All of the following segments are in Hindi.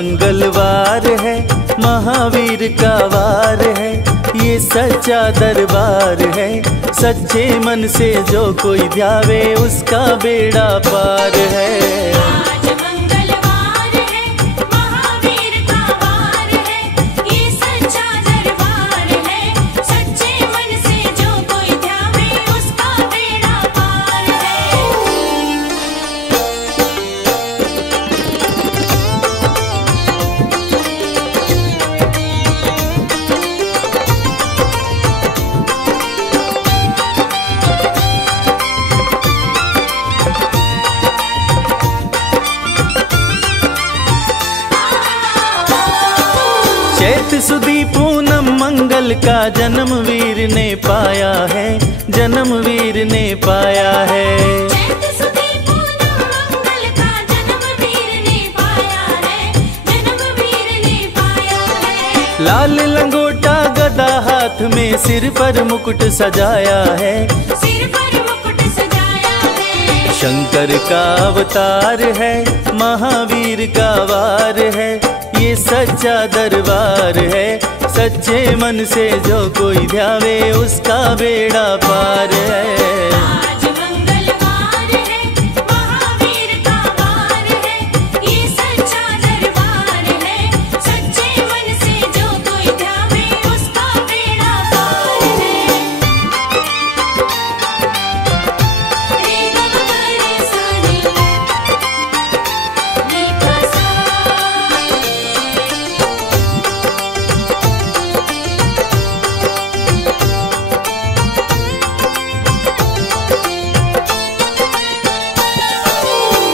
मंगलवार है, महावीर का वार है, ये सच्चा दरबार है। सच्चे मन से जो कोई ध्यावे उसका बेड़ा पार है। आज मंगलवार है, महावीर का वार है, ये सच्चा दरबार है। सच्चे मन से जो कोई ध्यावे उसका बेड़ा पार है। चैत सुदी पूनम मंगल का जन्म वीर ने पाया है, जन्म वीर ने पाया है। चैत सुदी पूनम मंगल का जन्म वीर ने पाया है, जन्म वीर ने पाया है। लाल लंगोटा गदा हाथ में, सिर पर मुकुट सजाया है, सिर पर मुकुट सजाया है। शंकर का अवतार है, महावीर का वार है, ये सच्चा दरबार है। सच्चे मन से जो कोई ध्यावे उसका बेड़ा पार है। आज मंगलवार है, महावीर का वार है, ये सच्चा दरबार है। सच्चे मन से जो कोई ध्यावे उसका बेड़ा पार है। रे ग म रे सा रे, नी प सा।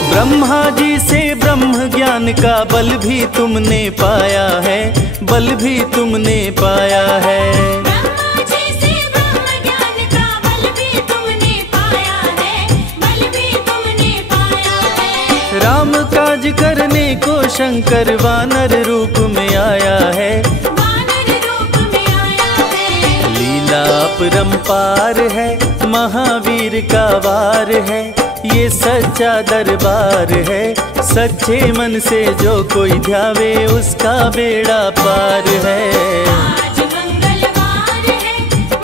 ब्रह्मा जी से ब्रह्म ज्ञान का बल भी तुमने पाया है, बल भी तुमने पाया है। ब्रह्मा जी से ब्रह्म ज्ञान का बल भी तुमने पाया है, बल भी तुमने पाया है। राम काज करने को शंकर वानर रूप में आया है, वानर रूप में आया है। लीला अपरंपार है, महावीर का वार है, ये सच्चा दरबार है। सच्चे मन से जो कोई ध्यावे उसका बेड़ा पार है। आज मंगलवार है,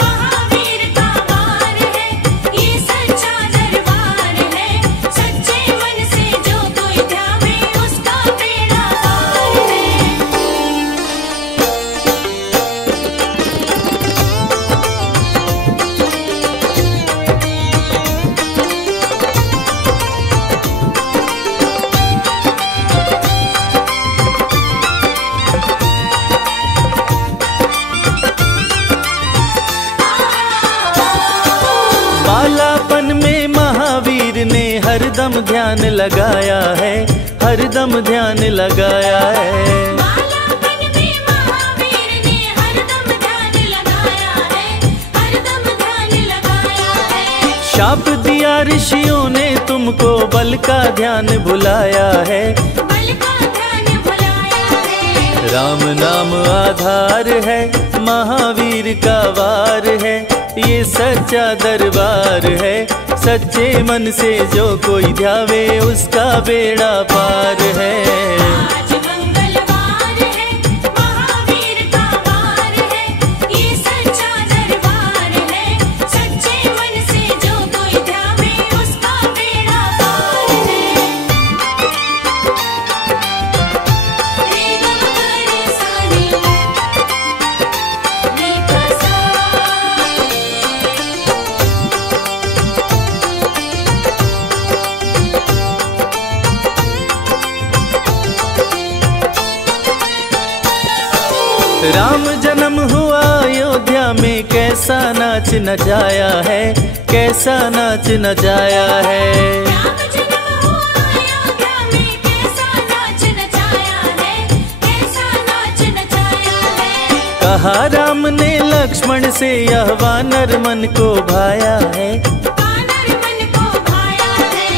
महावीर का वार है, ये सच्चा दरबार है। सच्चे मन से जो कोई ध्यावे उसका बेड़ा पार है। बालापन में महावीर ने हरदम ध्यान लगाया है, हरदम ध्यान लगाया है। बालापन में महावीर ने हरदम ध्यान लगाया है, हरदम ध्यान लगाया है। शाप दिया ऋषियों ने तुमको, बल का ध्यान भुलाया है, बल का ध्यान भुलाया है। राम नाम आधार है, महावीर का वार है, ये सच्चा दरबार है। सच्चे मन से जो कोई ध्यावे उसका बेड़ा पार है। आज मंगलवार है, महावीर का वार है, ये सच्चा दरबार है। सच्चे मन से जो कोई ध्यावे उसका बेड़ा पार है। रे ग म रे सा रे, नी प सा। राम जन्म हुआ अयोध्या में, कैसा नाच नचाया है, कैसा नाच नचाया है। राम जन्म हुआ अयोध्या में, कैसा नाच नचाया है, कैसा नाच नचाया है। कहा राम ने लक्ष्मण से, यह वानर मन को भाया है, वानर मन को भाया है।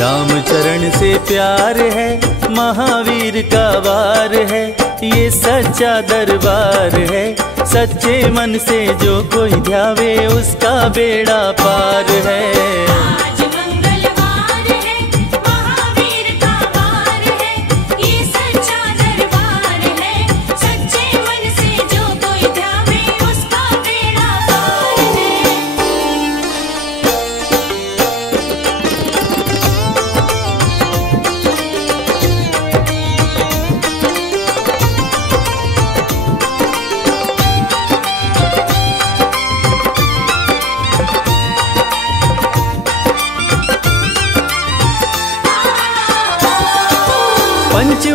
राम चरण से प्यार है, महावीर का वार है, ये सच्चा दरबार है। सच्चे मन से जो कोई ध्यावे उसका बेड़ा पार है। आज मंगलवार है, महावीर का वार है, ये सच्चा दरबार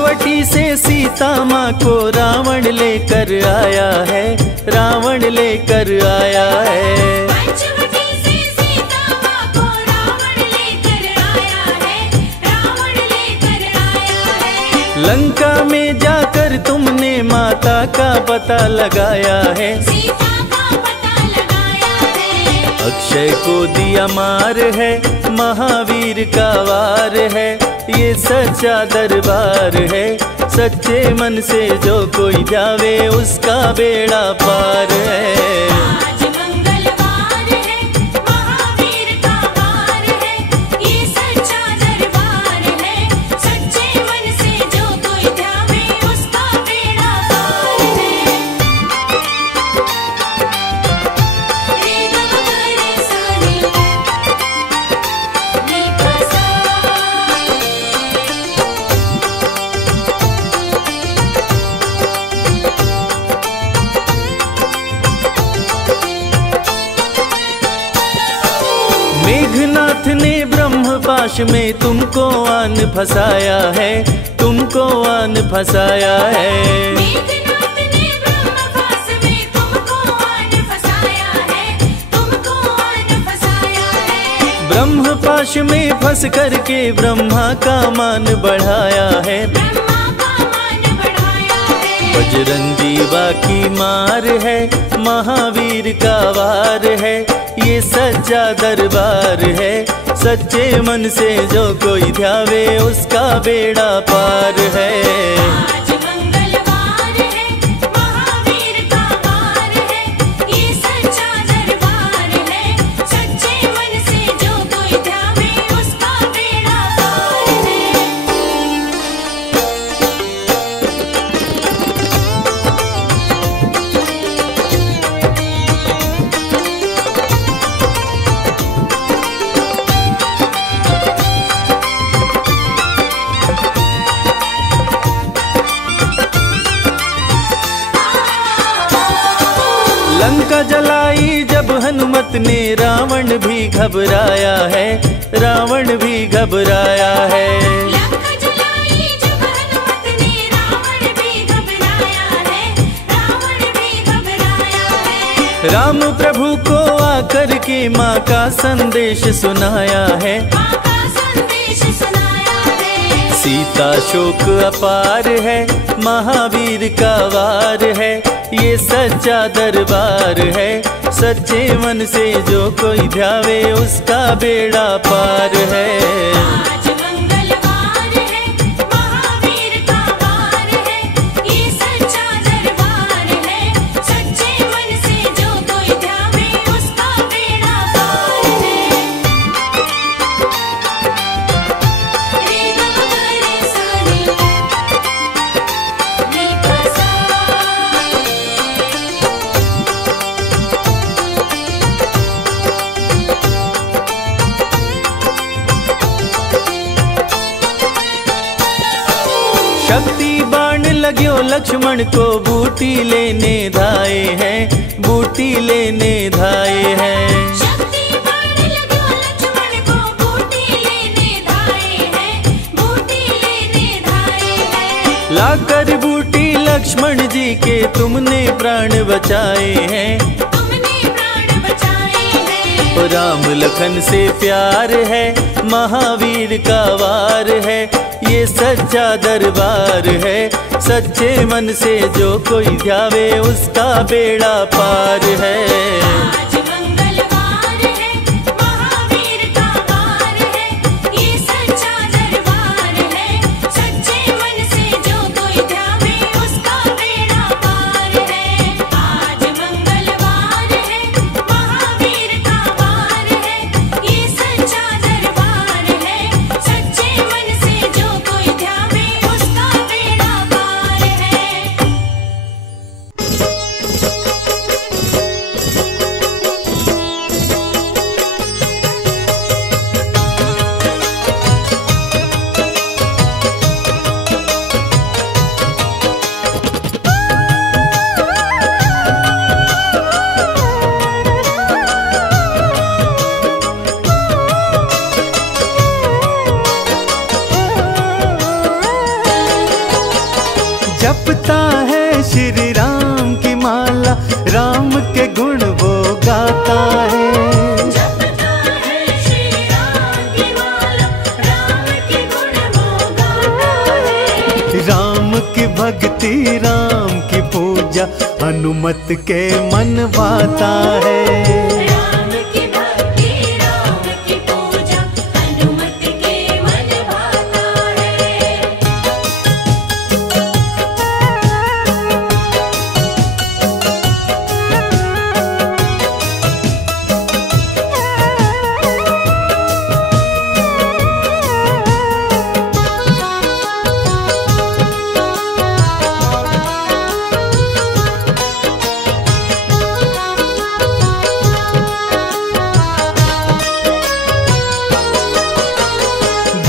पंचवटी से सीता माँ को रावण लेकर आया है, रावण लेकर आया है। पंचवटी से सीता माँ को रावण लेकर आया है, रावण लेकर आया है। लंका में जाकर तुमने माता का पता लगाया है, सीता का पता लगाया है। अक्षय को दिया मार है, महावीर का वार है, ये सच्चा दरबार है। सच्चे मन से जो कोई जावे उसका बेड़ा पार है। आज मंगलवार है, महावीर का वार है, ये सच्चा दरबार है। सच्चे मन से जो कोई ध्यावे उसका बेड़ा पार है। रे ग म ग रे सा रे, नी प सा। मेघनाथ ने ब्रह्मपाश में तुमको आन फंसाया है, तुमको आन फंसाया है। मेघनाथ ने ब्रह्मपाश में तुमको आन फंसाया है, तुमको आन फंसाया है। ब्रह्मपाश में फंस करके ब्रह्मा का मान बढ़ाया है, ब्रह्मा का मान बढ़ाया है। बजरंगी बाकी मार है, महावीर का वार है, ये सच्चा दरबार है। सच्चे मन से जो कोई ध्यावे उसका बेड़ा पार है। आज मंगलवार है, महावीर का वार है, ये सच्चा दरबार है। सच्चे मन से जो कोई ध्यावे उसका बेड़ा पार है। लंका जलाई जब हनुमत ने रावण भी घबराया है, रावण भी घबराया है। लंका जलाई जब हनुमत ने रावण भी घबराया है, रावण भी घबराया है। राम प्रभु को आकर के माँ का संदेश सुनाया है, माँ का संदेश सुनाया है। सीता शोक अपार है, महावीर का वार है, ये सच्चा दरबार है। सच्चे मन से जो कोई ध्यावे उसका बेड़ा पार है। आज मंगलवार है, महावीर का वार है, ये सच्चा दरबार है। सच्चे मन से जो कोई ध्यावे उसका बेड़ा पार है। रे ग म ग रे सा रे, नी प सा। शक्ति बाण लग्यो लक्ष्मण को बूटी लेने धाए हैं, बूटी लेने धाए हैं। शक्ति बाण लग्यो लक्ष्मण को बूटी लेने धाए हैं, बूटी लेने धाए हैं। लाकर बूटी लक्ष्मण जी के तुमने प्राण बचाए हैं, तुमने प्राण बचाए हैं। राम लखन से प्यार है, महावीर का वार है, ये सच्चा दरबार है। सच्चे मन से जो कोई ध्यावे उसका बेड़ा पार है। आज मंगलवार है, महावीर का वार है, ये सच्चा दरबार है। सच्चे मन से जो कोई ध्यावे उसका बेड़ा पार है। आज मंगलवार है, महावीर का वार है, ये सच्चा दरबार है। सच्चे मन से जो कोई ध्यावे उसका बेड़ा पार है। हनुमत के मन भाता है। राम की भक्ति राम की पूजा हनुमत के मन भाता है।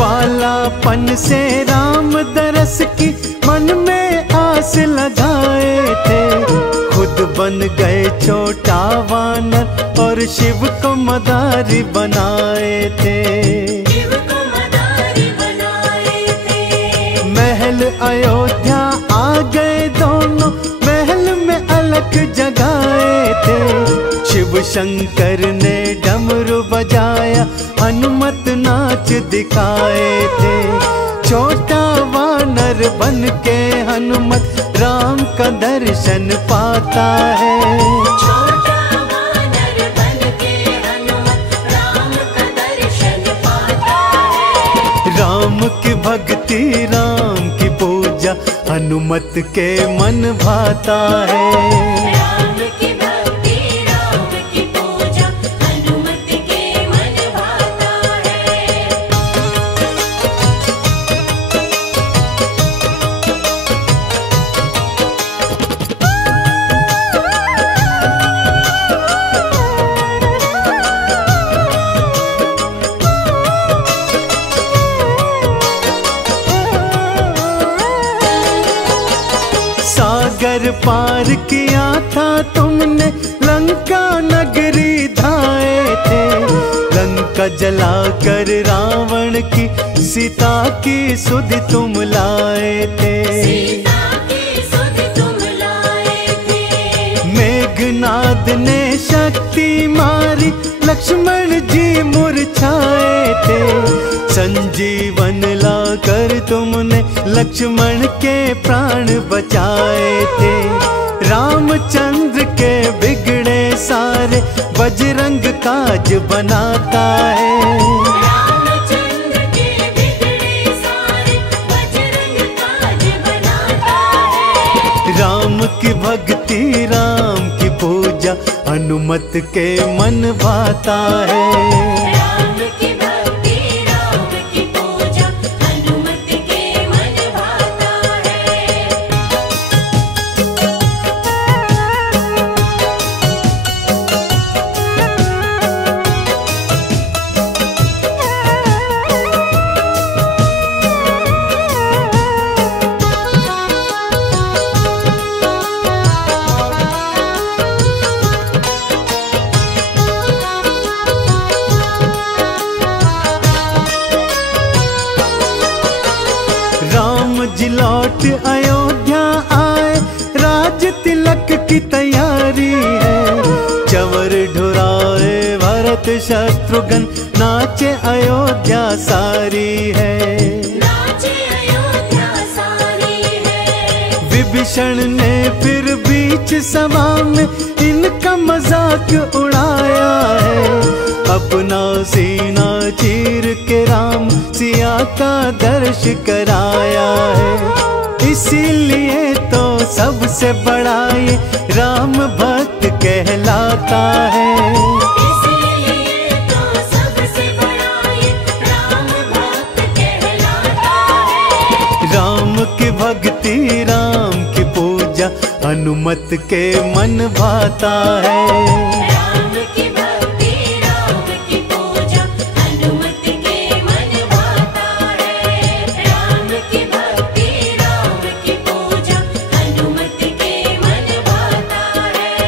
बालापन से राम दरस की मन में आस लगाए थे। खुद बन गए छोटा वानर और शिव को मदारी बनाए थे। शिव को मदारी बनाए थे। महल अयोध्या आ गए दोनों, महल में अलख जगाए थे। शिव शंकर ने डमरू बजाया, हनुमत नाच दिखाए थे। छोटा वानर बन के हनुमत राम का दर्शन पाता है। छोटा वानर बन के हनुमत राम का दर्शन पाता है। राम की भक्ति राम की पूजा हनुमत के मन भाता है। राम की भक्ति राम की पूजा हनुमत के मन भाता है। सागर पार किया था तुमने, लंका नगरी धाए थे। लंका जलाकर रावण की सीता की सुधि तुम लाए थे। सीता की सुधि तुम लाए थे। मेघनाद ने शक्ति मारी, लक्ष्मण जी मुरझाए थे। संजीवन लाकर तुमने लक्ष्मण के प्राण बचाए थे। रामचंद्र के बिगड़े सारे बजरंग काज बनाता है। रामचंद्र के बिगड़े सारे बजरंग काज बनाता है। राम की भक्ति राम की पूजा हनुमत के मन भाता है। राम की भक्ति राम की पूजा हनुमत के मन भाता है। राम जी लौट अयोध्या आए, राज तिलक की तैयारी है। चवर ढुराए भरत शत्रुघ्न, नाचे अयोध्या सारी है। नाचे अयोध्या सारी है। विभीषण ने फिर बीच सभा में इनका मजाक उड़ाया है। अपना सीना चीर के राम सिया का दर्श कराया है। इसीलिए तो सबसे बड़ा ये राम भक्त कहलाता है। इसीलिए तो सबसे बड़ा ये राम भक्त कहलाता है। राम की भक्ति राम की पूजा हनुमत के मन भाता है। राम की भक्ति राम की पूजा हनुमत के मन भाता है। राम की भक्ति राम की पूजा हनुमत के मन भाता है।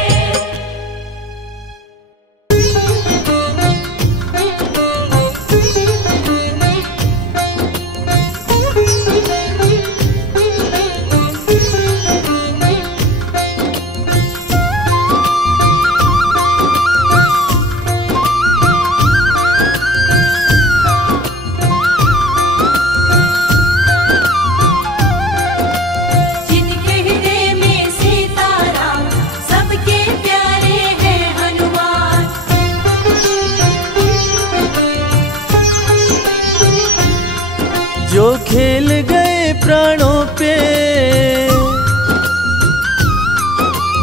जो खेल गए प्राणों पे,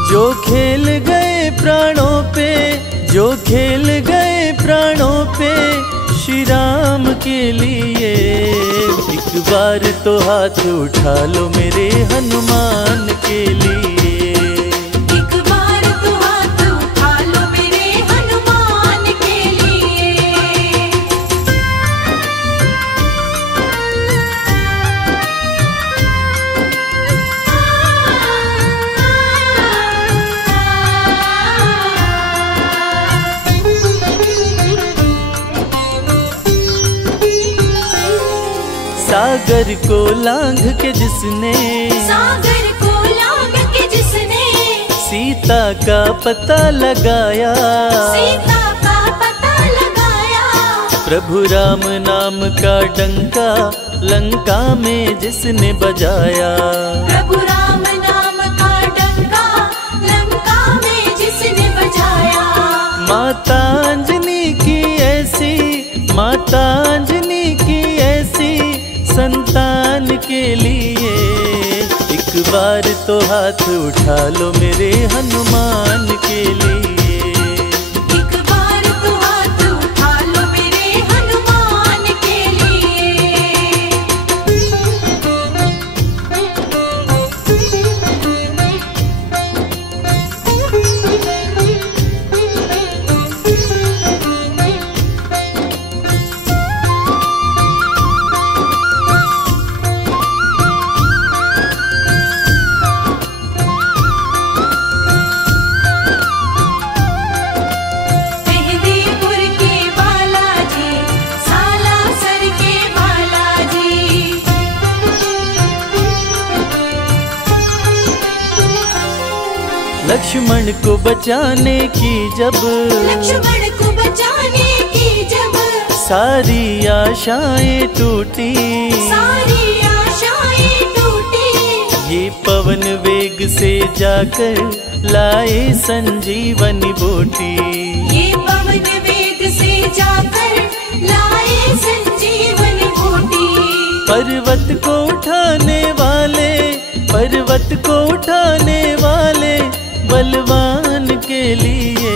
जो खेल गए प्राणों पे, जो खेल गए प्राणों पे श्री राम के लिए। एक बार तो हाथ उठा लो मेरे हनुमान के लिए। एक बार तो हाथ उठा लो मेरे हनुमान के लिए। सागर को लांघ के जिसने, सागर को लांघ के जिसने सीता का पता लगाया, सीता का पता लगाया। प्रभु राम नाम का डंका लंका में जिसने बजाया, प्रभु राम नाम का डंका लंका में जिसने बजाया। माता अंजनी की ऐसी, माता अंजनी की ऐसी संतान के लिए। एक बार तो हाथ उठा लो मेरे हनुमान के लिए। एक बार तो हाथ उठा लो मेरे हनुमान के लिए। मेहंदीपुर के बालाजी, सालासर के बालाजी। लक्ष्मण को बचाने की जब, लक्ष्मण को बचाने की जब सारी आशाएं टूटी, सारी आशाएं टूटी। ये पवन वेग से जाकर लाए संजीवनी बूटी। ये पवन वेग से जाकर लाए संजीवनी बूटी। पर्वत को उठाने वाले, पर्वत को उठाने वाले बलवान के लिए।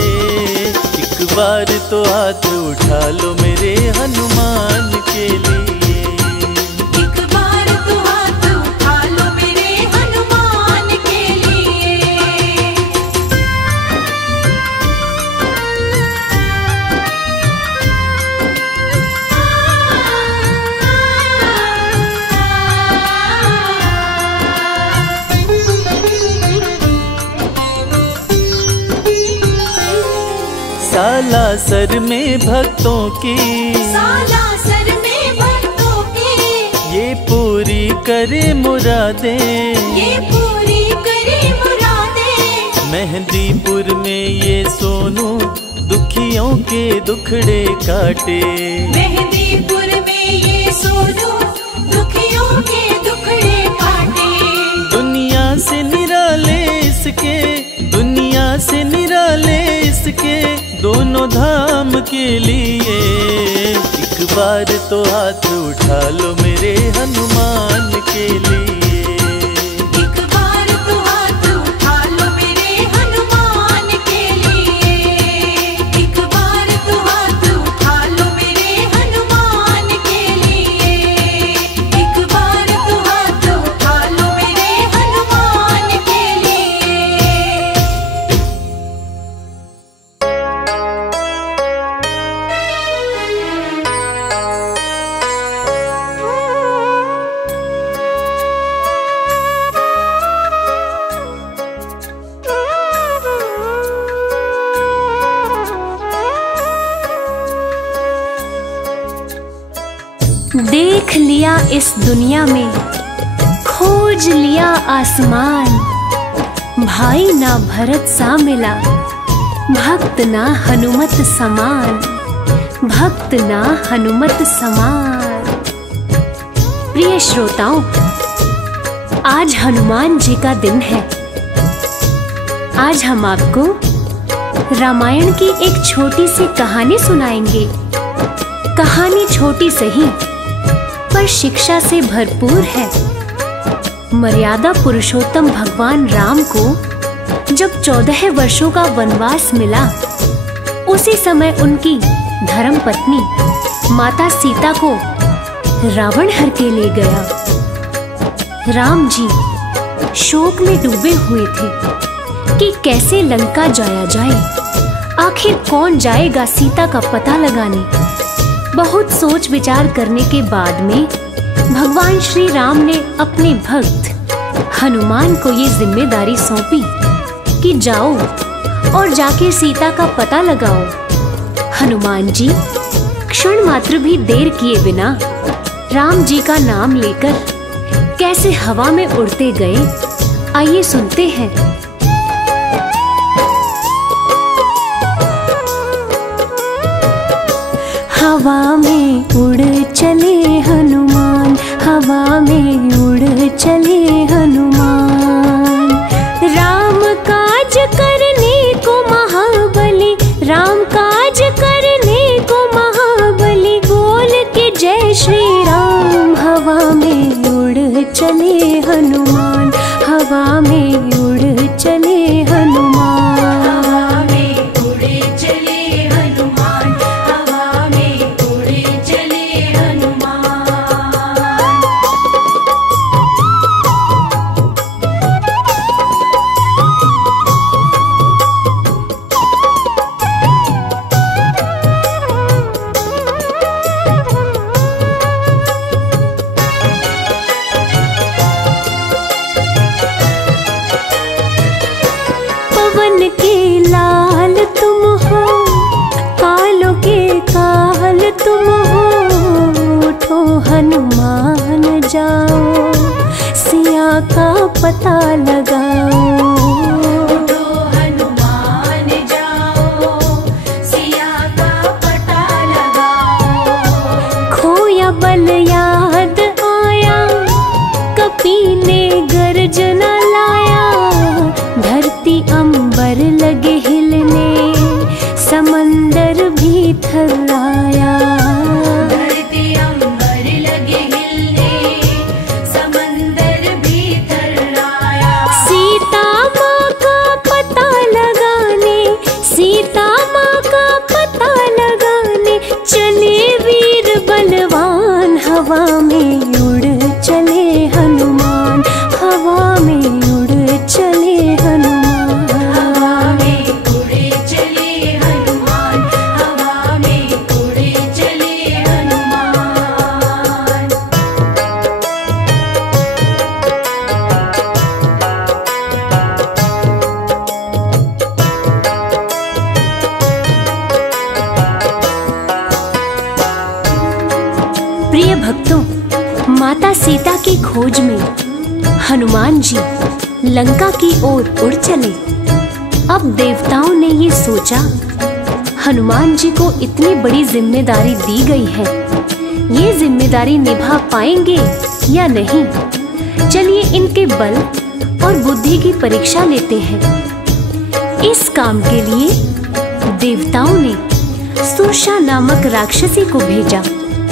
एक बार तो हाथ उठा लो मेरे हनुमान के लिए। एक बार तो हाथ उठा लो मेरे हनुमान के लिए। सालासर में भक्तों की, सालासर में भक्तों की ये पूरी करे मुरादें, ये पूरी करे मुरादें। मेहंदीपुर में ये सोनू दुखियों के दुखड़े काटे। मेहंदीपुर में ये सोनू दुखियों के दुखड़े काटे। दुनिया से निराले इसके, दुनिया से निराले इसके दोनों धाम के लिए। एक बार तो हाथ उठा लो मेरे हनुमान के लिए। एक बार तो हाथ उठा लो मेरे हनुमान के लिए। एक बार तो हाथ उठा लो मेरे हनुमान के लिए। एक बार तो हाथ उठा लो मेरे हनुमान के लिए। देख लिया इस दुनिया में, खोज लिया आसमान। भाई ना भरत सा मिला, भक्त ना हनुमत समान, भक्त ना हनुमत समान। प्रिय श्रोताओं, आज हनुमान जी का दिन है। आज हम आपको रामायण की एक छोटी सी कहानी सुनाएंगे। कहानी छोटी सही पर शिक्षा से भरपूर है। मर्यादा पुरुषोत्तम भगवान राम को जब 14 वर्षों का वनवास मिला, उसी समय उनकी धर्म पत्नी माता सीता को रावण हर के ले गया। राम जी शोक में डूबे हुए थे कि कैसे लंका जाया जाए, आखिर कौन जाएगा सीता का पता लगाने। बहुत सोच विचार करने के बाद में भगवान श्री राम ने अपने भक्त हनुमान को ये जिम्मेदारी सौंपी कि जाओ और जाके सीता का पता लगाओ। हनुमान जी क्षण मात्र भी देर किए बिना राम जी का नाम लेकर कैसे हवा में उड़ते गए, आइए सुनते हैं। हवा में उड़ चले हनुमान, हवा में उड़ चले हनुमान। राम काज करने को महाबली, राम काज करने को महाबली, बोल के जय श्री राम। हवा में उड़ चले हनुमान, हवा में उड़ चले हनुमान। हवा में उड़े चले हनुमान, हवा में उड़े चले हनुमान। पवन के लाल तुम हो, कालों के काल तुम हो, उठो हनुमान जाओ, सिया का पता लगाओ। उठो हनुमान जाओ, सिया का पता लगाओ। खोया बल याद आया, कपी ने गर्जना लाया, धरती अंबर लगे हिलने, समंदर भी थर्राया। धरती अंबर लगे हिलने, समंदर भी थर्राया। सीता माँ का पता लगाने, सीता माँ का पता लगाने, चले वीर बलवान। हवा में उड़ चले हनुमान, हवा में उड़ चले हनुमान। हवा में उड़े चले हनुमान, हवा में उड़े चले हनुमान। प्रिय भक्तों, माता सीता की खोज में हनुमान जी लंका की ओर उड़ चले। अब देवताओं ने ये सोचा, हनुमान जी को इतनी बड़ी जिम्मेदारी दी गई है, ये जिम्मेदारी निभा पाएंगे या नहीं। चलिए इनके बल और बुद्धि की परीक्षा लेते हैं। इस काम के लिए देवताओं ने सुरसा नामक राक्षसी को भेजा,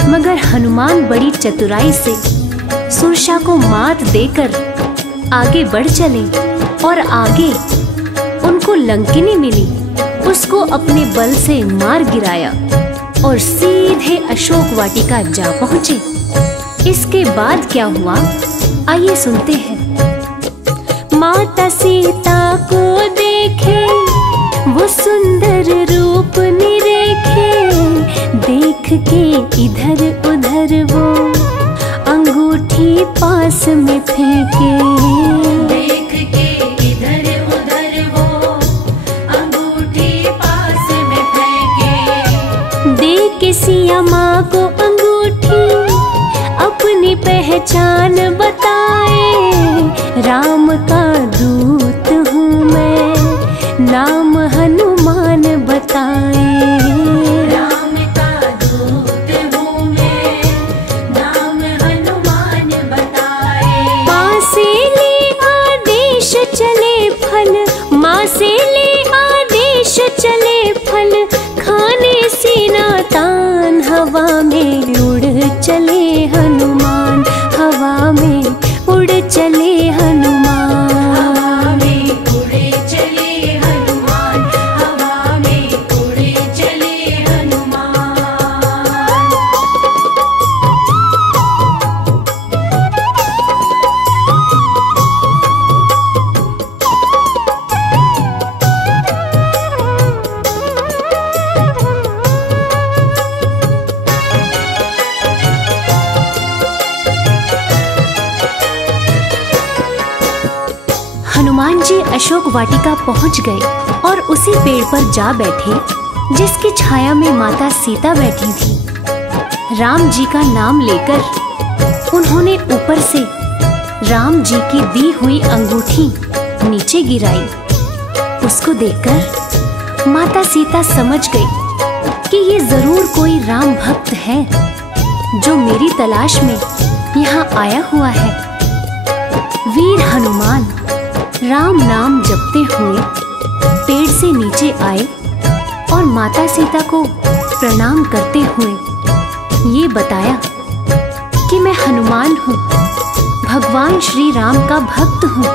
मगर हनुमान बड़ी चतुराई से सुरसा को मात देकर आगे बढ़ चले और आगे उनको लंकिनी मिली, उसको अपने बल से मार गिराया और सीधे अशोक वाटिका जा पहुंचे। इसके बाद क्या हुआ, आइए सुनते हैं। माता सीता को देखे, वो सुंदर रूप निरेखे, देख के इधर उधर वो अंगूठी पास में फेंके। देख के इधर उधर वो अंगूठी पास में फेंके। दे के सिया माँ को अंगूठी, अपनी पहचान बताए, राम का दूत हूँ मैं, नाम हनुमान बताए। राम का दूत हूँ मैं, नाम हनुमान बताए। माँ से ले आदेश चले फल, माँ से ले आदेश चले फल, खाने सीना तान। हवा में उड़ चले हनुमान, राम जी अशोक वाटिका पहुंच गए और उसी पेड़ पर जा बैठे जिसकी छाया में माता सीता बैठी थी। राम जी का नाम लेकर उन्होंने ऊपर से राम जी की दी हुई अंगूठी नीचे गिराई। उसको देखकर माता सीता समझ गई कि ये जरूर कोई राम भक्त है जो मेरी तलाश में यहाँ आया हुआ है। वीर हनुमान राम नाम जपते हुए पेड़ से नीचे आए और माता सीता को प्रणाम करते हुए ये बताया कि मैं हनुमान हूँ, भगवान श्री राम का भक्त हूँ,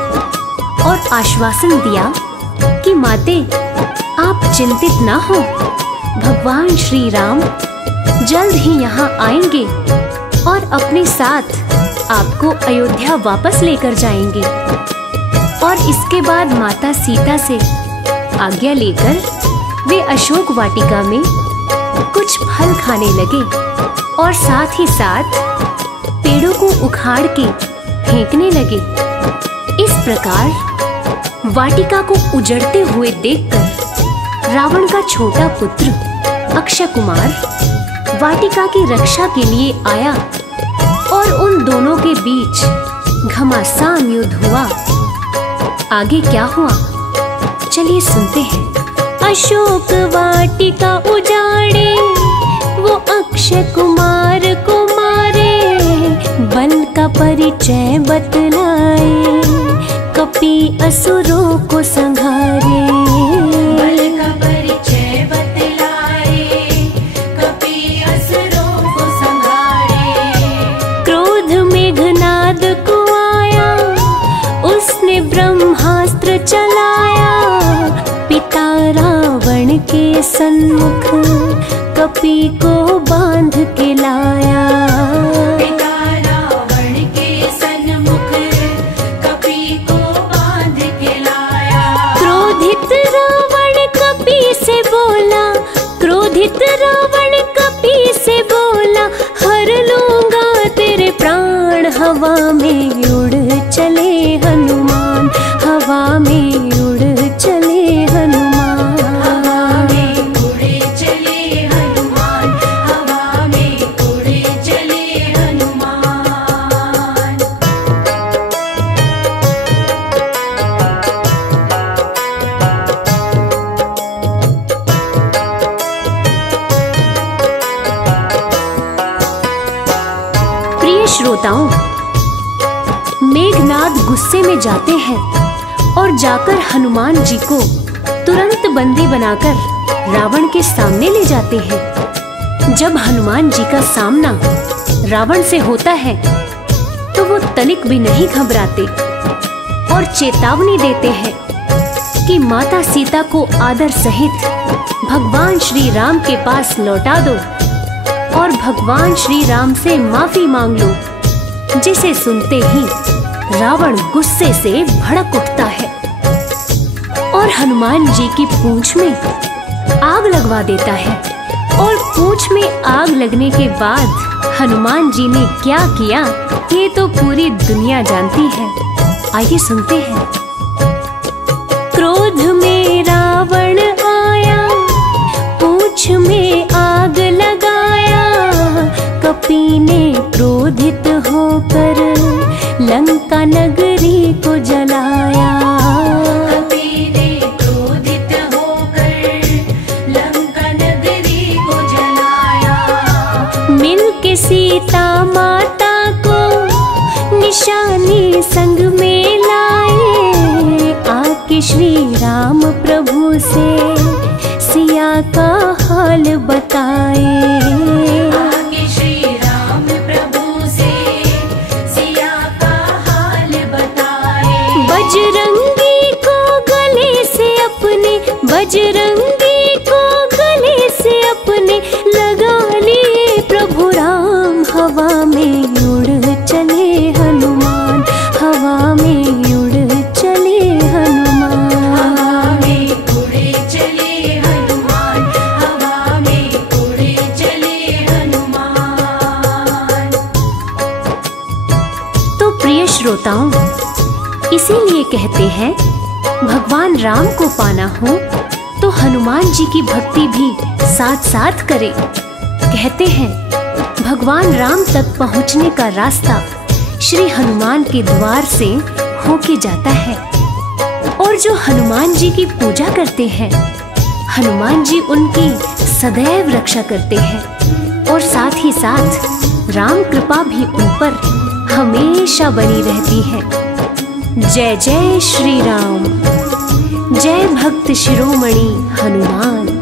और आश्वासन दिया कि माते आप चिंतित ना हो, भगवान श्री राम जल्द ही यहाँ आएंगे और अपने साथ आपको अयोध्या वापस लेकर जाएंगे। और इसके बाद माता सीता से आज्ञा लेकर वे अशोक वाटिका में कुछ फल खाने लगे और साथ ही साथ पेड़ों को उखाड़ के फेंकने लगे। इस प्रकार वाटिका को उजड़ते हुए देखकर रावण का छोटा पुत्र अक्षय कुमार वाटिका की रक्षा के लिए आया और उन दोनों के बीच घमासान युद्ध हुआ। आगे क्या हुआ चलिए सुनते हैं। अशोक वाटिका उजाड़े वो अक्षय कुमार को मारे, बल का परिचय बतलाए कपि असुरों को संहारे। बल का परिचय बतलाए कपि असुरों को संहारे। क्रोध मेघनाद को आया उसने ब्रह्मास्त्र चलाया, पिता रावण के सन्मुख कपि को बांध के लाया। पिता रावण के सन्मुख कपि को बांध के लाया। क्रोधित रावण कपि से बोला, क्रोधित रावण कपि से बोला, हर लूंगा तेरे प्राण। हवा में उड़ चले हनुमान, हवा में उड़ चले हनुमान। हवा में उड़े चले हनुमान, हवा में उड़े चले हनुमान। प्रिय श्रोताओं, मेघनाद गुस्से में जाते हैं और जाकर हनुमान जी को तुरंत बंदी बनाकर रावण के सामने ले जाते हैं। जब हनुमान जी का सामना रावण से होता है तो वो तनिक भी नहीं घबराते और चेतावनी देते हैं कि माता सीता को आदर सहित भगवान श्री राम के पास लौटा दो और भगवान श्री राम से माफी मांग लो। जिसे सुनते ही रावण गुस्से से भड़क उठता है और हनुमान जी की पूंछ में आग लगवा देता है। और पूंछ में आग लगने के बाद हनुमान जी ने क्या किया ये तो पूरी दुनिया जानती है। आइए सुनते हैं। क्रोध में रावण आया, पूंछ में आग लगाया, कपि ने क्रोधित होकर लंका नगरी को जलाया। कपि ने क्रोधित होकर लंका नगरी को जलाया। मिलके सीता माता को निशानी संग में लाए, आके श्री राम प्रभु से सिया का हाल बताए। आगे श्री राम प्रभु से सिया का हाल बताए। बजरंगी को गले से अपने, बजरंगी को गले से अपने लगा लिए प्रभु राम। हवा में उड़ चले हनुमान, हवा में उड़ चले हनुमान। हवा में उड़े चले हनुमान, हवा में उड़े चले हनुमान। तो प्रिय श्रोताओं, इसीलिए कहते हैं भगवान राम को पाना हो तो हनुमान जी की भक्ति भी साथ साथ करें। कहते हैं भगवान राम तक पहुँचने का रास्ता श्री हनुमान के द्वार से होके जाता है। और जो हनुमान जी की पूजा करते हैं, हनुमान जी उनकी सदैव रक्षा करते हैं और साथ ही साथ राम कृपा भी उन पर हमेशा बनी रहती है। जय जय श्री राम, जय भक्त शिरोमणि हनुमान।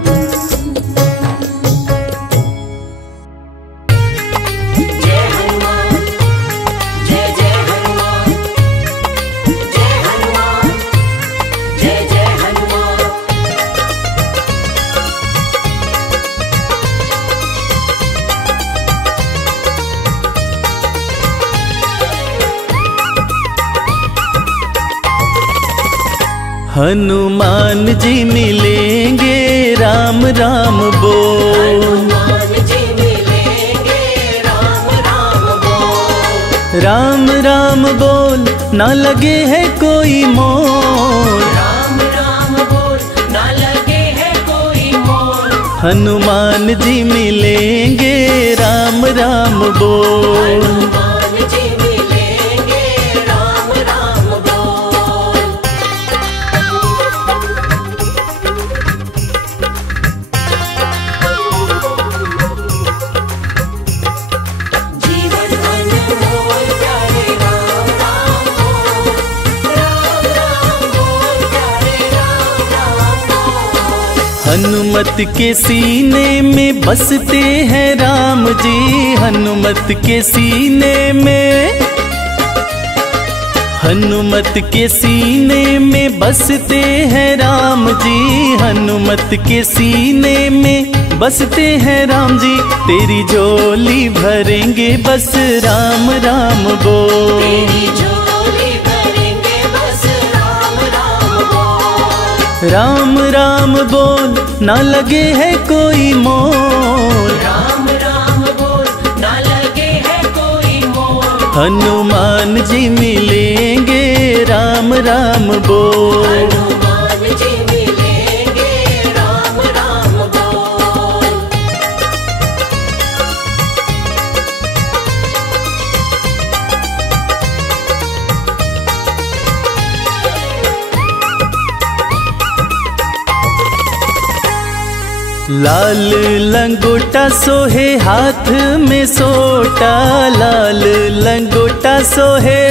हनुमान जी मिलेंगे राम राम बोल, हनुमान जी मिलेंगे राम राम बोल, राम राम बोल ना लगे है कोई मोल, राम राम बोल ना लगे है कोई मोल, हनुमान जी मिलेंगे राम राम बोल। हनुमान जी मिलेंगे राम राम बोल। जीवन अनमोल प्यारे राम राम बोल, राम राम बोल प्यारे राम राम बोल। हनुमत के सीने में बसते हैं राम जी, हनुमत के सीने में, हनुमत के सीने में बसते हैं राम जी, हनुमत के सीने में बसते हैं राम जी। तेरी झोली भरेंगे बस राम राम बोल, तेरी झोली भरेंगे बस राम राम बोल, राम राम बोल ना लगे है कोई मोल, राम राम बोल ना लगे है कोई मोल, हनुमान जी मिलेंगे राम राम बोल। हनुमान जी मिलेंगे राम राम बोल। लाल लंगोटा सोहे हाथ में सोटा, लाल लंगोटा सोहे,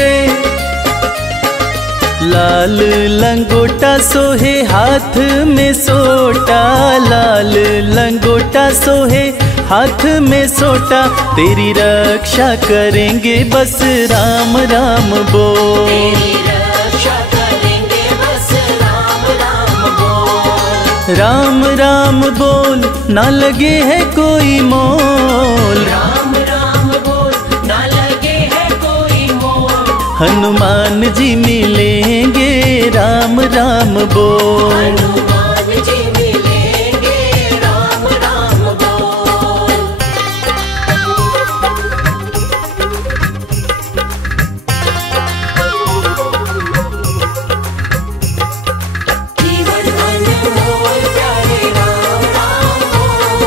लाल लंगोटा सोहे हाथ में सोटा, लाल लंगोटा सोहे हाथ में सोटा। तेरी रक्षा करेंगे बस राम राम बोल, तेरी रक्षा करेंगे बस राम राम बोल, राम राम बोल ना लगे है कोई मोल, राम राम बोल ना लगे है कोई मोल, हनुमान जी मिलेंगे राम राम बोल। हनुमान जी मिलेंगे राम राम बोल। जीवन अनमोल प्यारे राम राम बोल,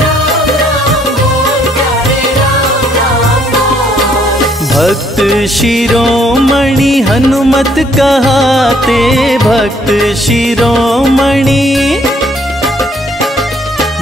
राम राम बोल प्यारे राम राम बोल। भक्त शिरोमणि हनुमत कहाते, भक्त शिरोमणि,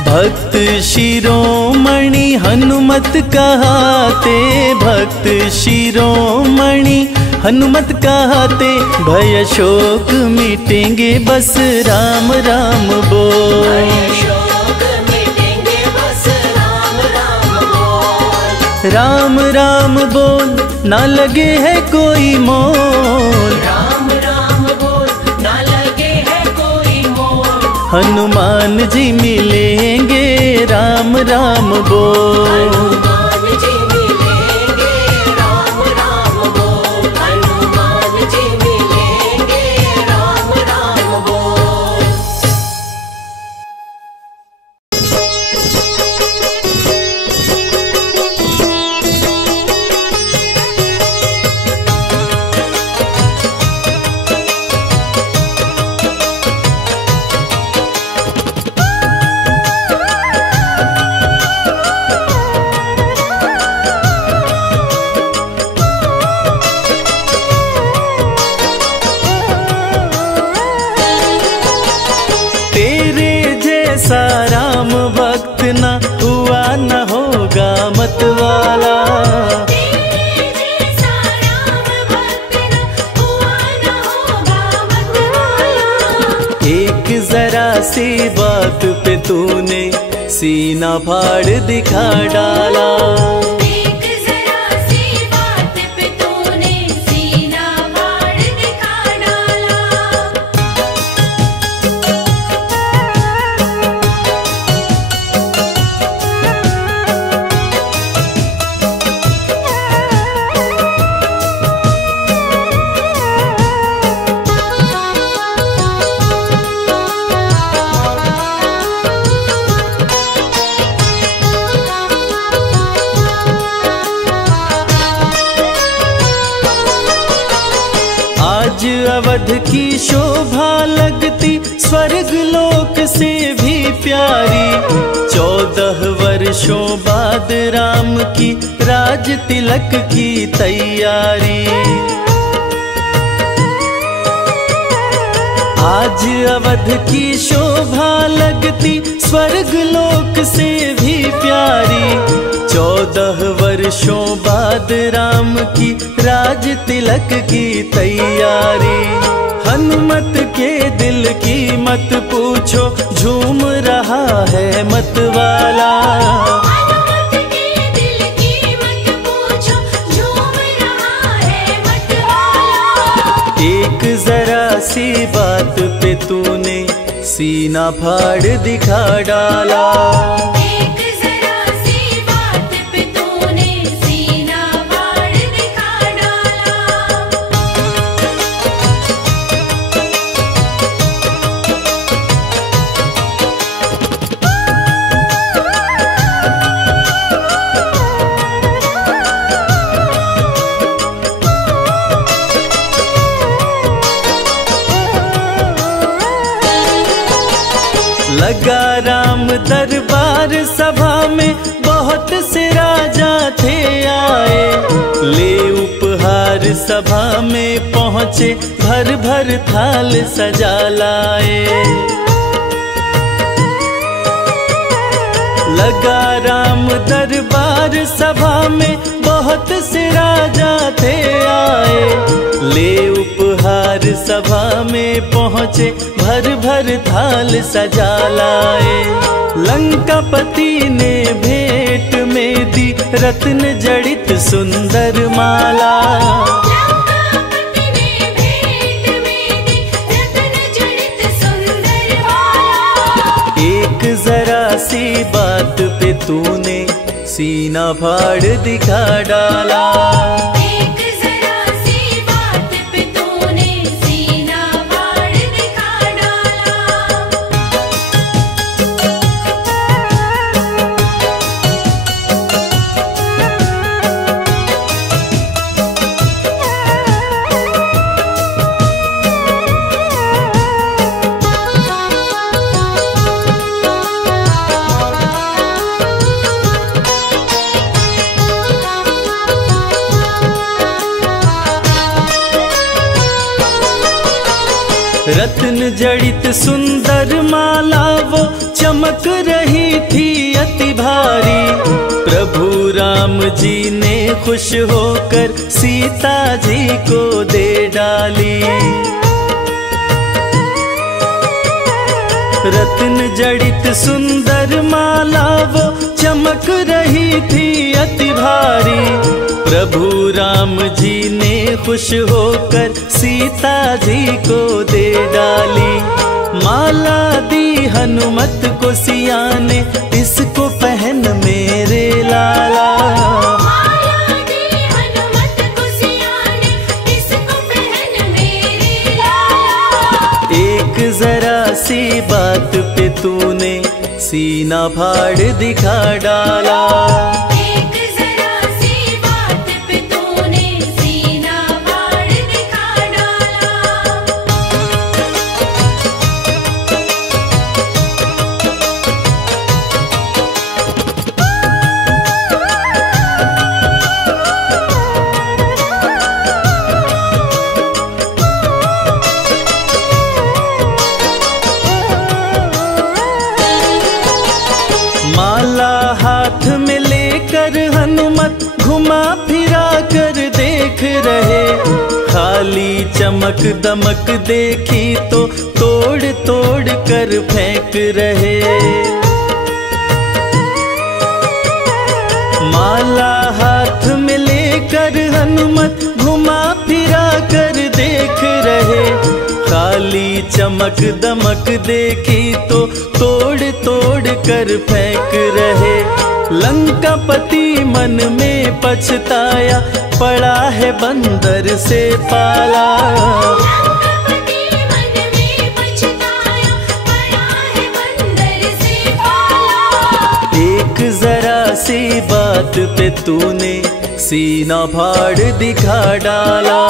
भक्त शिरोमणि हनुमत कहाते, भक्त शिरोमणि हनुमत कहाते। भय शोक मिटेंगे बस राम राम बोल, शोक मिटेंगे बस राम राम बोल, राम राम बोल ना लगे है कोई मोल, राम राम बोल ना लगे है कोई मोल, हनुमान जी मिलेंगे राम राम बोल। हनुमान जी मिलेंगे राम राम बोल, हनुमान जी मिलेंगे राम राम बोल। सीना फाड़ दिखा डाला। एक जरा सी बात पे तूने सीना फाड़ दिखा डाला। आज अवध की शोभा लगती स्वर्ग लोक से भी प्यारी। 14 वर्षों बाद राम की राज तिलक की तैयारी। आज अवध की शोभा लगती स्वर्ग लोक से भी प्यारी। 14 वर्षों बाद राम की राज तिलक की तैयारी। हनुमत के दिल की मत पूछो, झूम रहा है मतवाला। हनुमत के दिल की मत पूछो, झूम रहा है मतवाला। एक जरा सी बात पे तूने सीना फाड़ दिखा डाला। एक जरा सी बात पे तूने सीना फाड़ दिखा डाला। लगा राम दरबार सभा में बहुत से राजा थे आए। ले उपहार सभा में पहुँचे, भर भर थाल सजा लाए। लगा राम दरबार सभा में बहुत से राजा थे आए। ले उपहार सभा में पहुँचे, भर भर थाल सजा लाए। लंकापति ने भेंट में दी रत्न जड़ित सुंदर माला। लंकापति ने भेंट में दी रत्न जड़ित सुंदर माला। एक जरा सी बात पे तूने सीना फाड़ दिखा डाला। एक जरा सी बात पे तूने सीना फाड़ दिखा डाला। रत्न जड़ित सुंदर माला वो चमक रही थी अति भारी। प्रभु राम जी ने खुश होकर सीता जी को दे डाली। रत्न जड़ित सुंदर माला वो चमक रही थी अति भारी। प्रभु राम जी ने खुश होकर सीता जी को दे डाली। माला दी हनुमत को सिया ने, इसको पहन मेरे लाला। माला दी हनुमत को सिया ने, इसको पहन मेरे लाला। एक जरा सी बात पे तूने सीना फाड़ दिखा डाला। एक जरा सी बात पे तूने सीना फाड़ दिखा डाला। माला हाथ में लेकर हनुमत घुमा फिरा कर देख रहे। खाली चमक दमक देखी तो तोड़ तोड़ कर फेंक रहे। हनुमत घुमा फिरा कर देख रहे, खाली चमक दमक देखी तो तोड़ तोड़ कर फेंक रहे। लंकापति मन में पछताया, पड़ा है बंदर से पाला। लंकापति मन में पछताया, पड़ा है बंदर से पाला। एक जरा सी बात पे तूने सीना फाड़ दिखा डाला।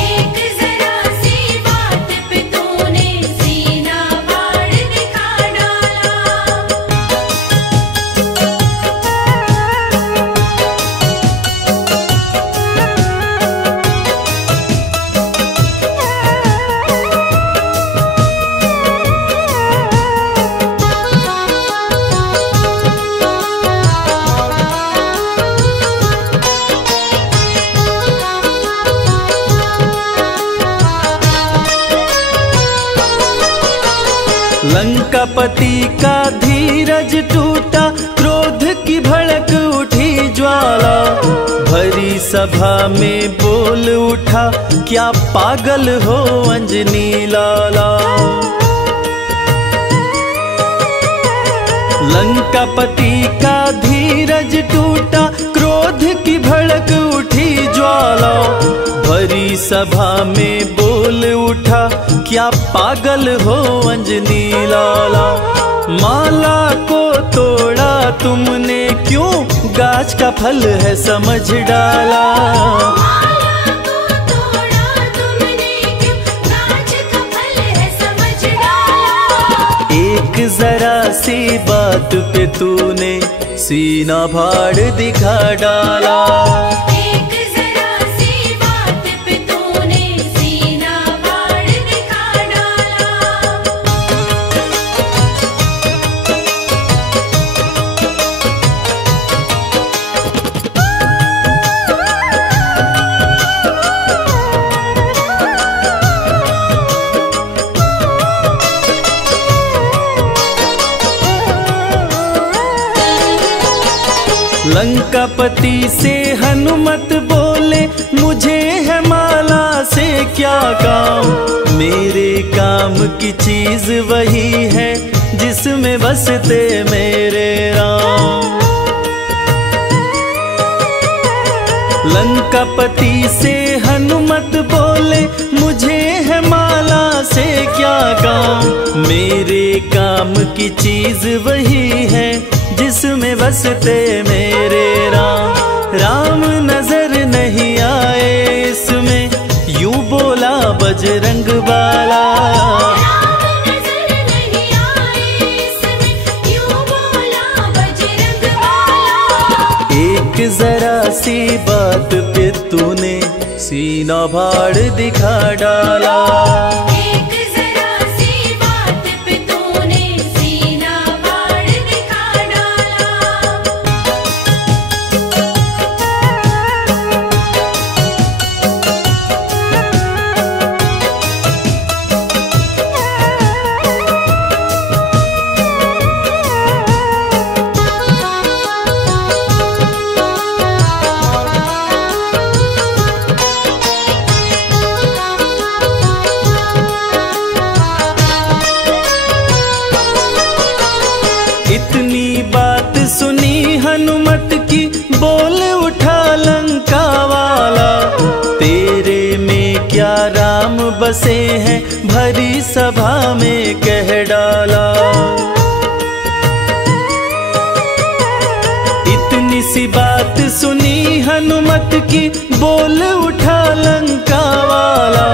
एक जरा सी बात पे तूने सीना फाड़ दिखा डाला। लंकापति का धीरज टूटा, क्रोध की भड़क उठी ज्वाला। भरी सभा में बोल उठा, क्या पागल हो अंजनी लाला। लंकापति का धीरज टूटा, क्रोध की भड़क उठी ज्वाला। भरी सभा में बोल उठा, क्या पागल हो अंजनी लाला। माला को तोड़ा तुमने क्यों, गाछ का फल है समझ डाला। माला को तोड़ा तुमने क्यों, गाछ का फल है समझ डाला। एक जरा सी बात पे तूने सीना फाड़ दिखा डाला। एक जरा सी बात पे तूने सीना फाड़ दिखा डाला। लंकापति से हनुमत बोले, मुझे है माला से क्या काम। मेरे काम की चीज वही है, जिसमें बसते मेरे राम। लंकापति से हनुमत बोले, मुझे है माला से क्या काम। मेरे काम की चीज वही है, जिसमें बसते मेरे राम। राम नजर नहीं आए इसमें, यूं बोला बजरंग बाला। राम नजर नहीं आए इसमें, यूं बोला बजरंग बाला। एक जरा सी बात पे तूने सीना फाड़ दिखा डाला। एक जरा सी बात पे तूने सीना फाड़ दिखा डाला। इतनी बात सुनी हनुमत की, बोल उठा लंका वाला। तेरे में क्या राम बसे हैं, भरी सभा में कह डाला। इतनी सी बात सुनी हनुमत की, बोल उठा लंका वाला।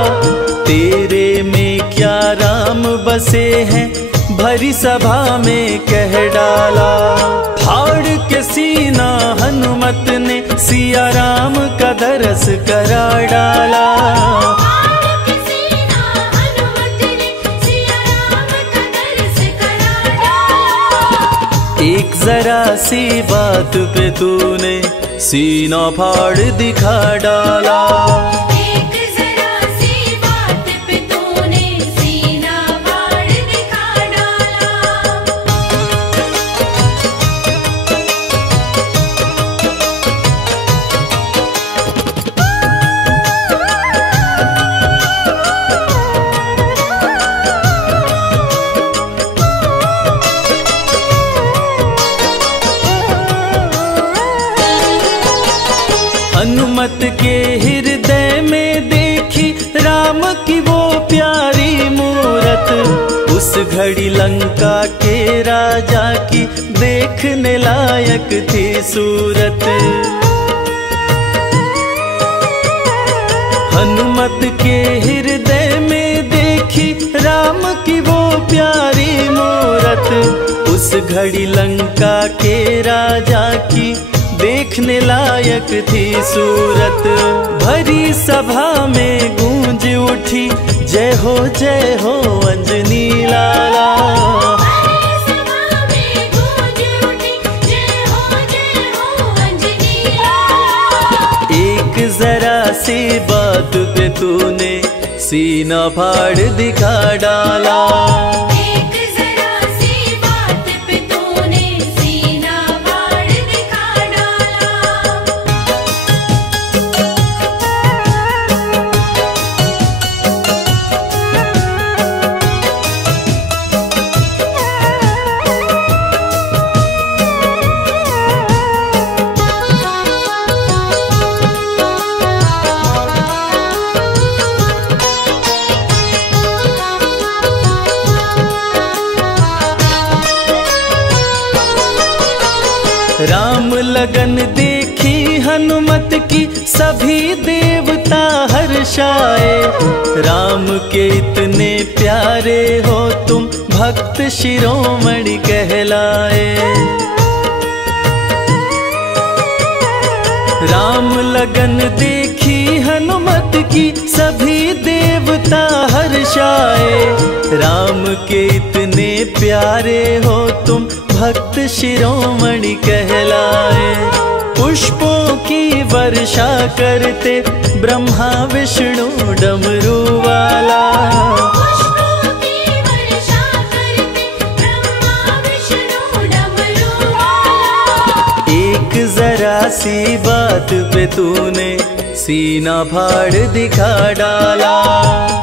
तेरे में क्या राम बसे हैं, भरी सभा में कह डाला। फाड़ के सीना हनुमत ने सिया राम का दरस करा डाला। फाड़ के सीना हनुमत ने सिया राम का दरस करा डाला। एक जरा सी बात पे तूने सीना फाड़ दिखा डाला। एक जरा सी बात पे तूने सीना फाड़ दिखा डाला। हनुमत के हृदय में देखी राम की वो प्यारी मूरत, उस घड़ी लंका के राजा की देखने लायक थी सूरत। हनुमत के हृदय में देखी राम की वो प्यारी मूरत, उस घड़ी लंका के राजा की देखने लायक थी सूरत। भरी सभा में गूंज उठी जय हो अंजनी लाला। एक जरा सी बात पे तूने सीना फाड़ दिखा डाला। एक जरा सी बात पे तूने सीना फाड़ दिखा डाला। राम लगन देखी हनुमत की सभी देवता हर्षाए। राम के इतने प्यारे हो तुम भक्त शिरोमणि कहलाए। राम लगन देखी हनुमत की सभी देवता हर्षाए। राम के इतने प्यारे हो तुम भक्त शिरोमणि कहलाए। पुष्पों की वर्षा करते ब्रह्मा विष्णु डमरू वाला। पुष्पों की वर्षा करते ब्रह्मा विष्णु डमरू वाला। एक जरा सी बात पे तूने सीना फाड़ दिखा डाला।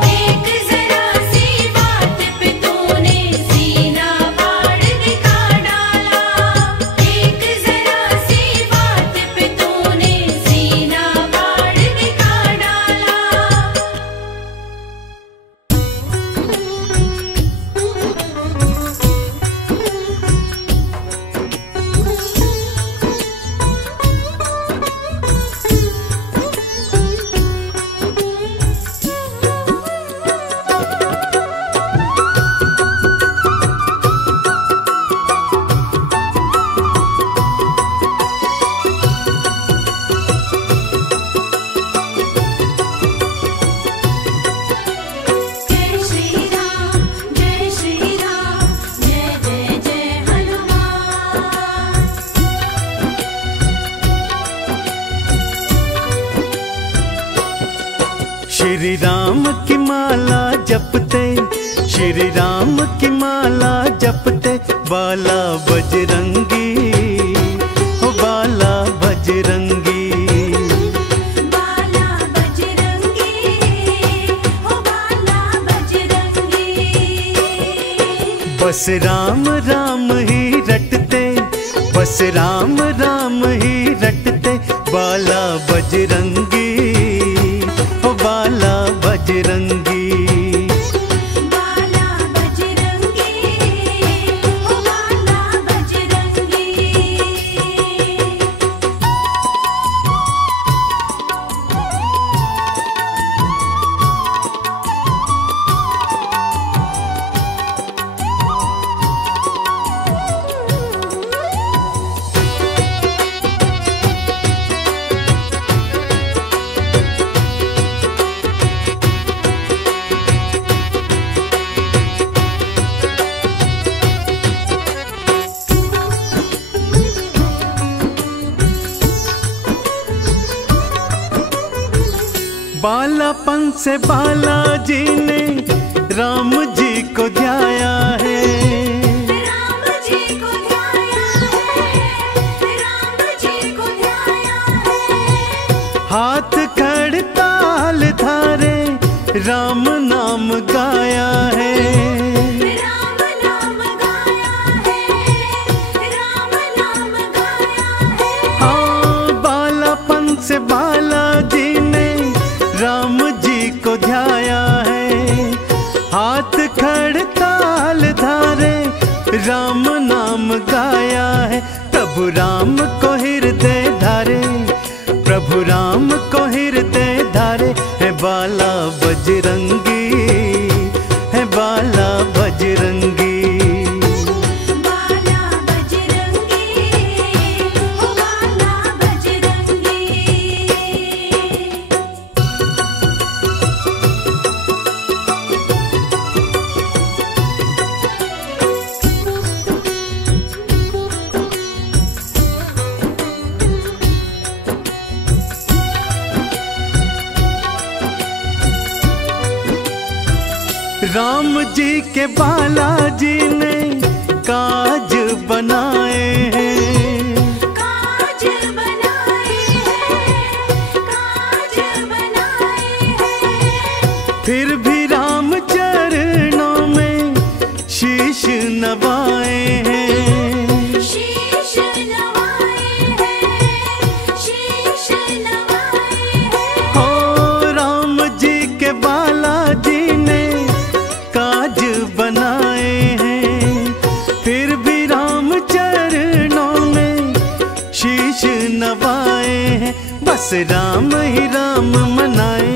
एक जरा सी बात पे तूने सीना फाड़ दिखा डाला। एक जरा सी बात पे तूने सीना फाड़ दिखा डाला। जय श्री राम जय जय जय हनुमान। श्री राम की माला जपते, श्री राम की माला जपते, बाला बजरंगी हो बाला बजरंगी। बाला बजरंगी हो बाला बजरंगी। बस राम राम ही रटते, बस राम राम ही रटते, बाला बजरंगी हो बाला बजरंगी। बाला बजरंगी हो बाला बजरंगी। बालापन से बालाजी ने राम जी को ध्याया है। राम जी को ध्याया है। राम जी को ध्याया है। हाथ खड़ताल धारे राम नाम गाया है। राम नाम गाया है। राम नाम गाया है। हाँ बालापन से बालाजी बाला बजरंगी, है बाला बजरंगी। बाला बजरंगी, ओ बाला बजरंगी। राम जी के बालाजी ने काज बनाए हैं, काज बनाए हैं, काज बनाए हैं। फिर भी राम चरणों में शीश नवाए हैं। शीश नवाए हैं, शीश नवाए हैं। हो राम जी के बालाजी ने काज बनाए हैं, फिर भी राम चरणों में शीश नवाए हैं। बस राम ही राम मनाए,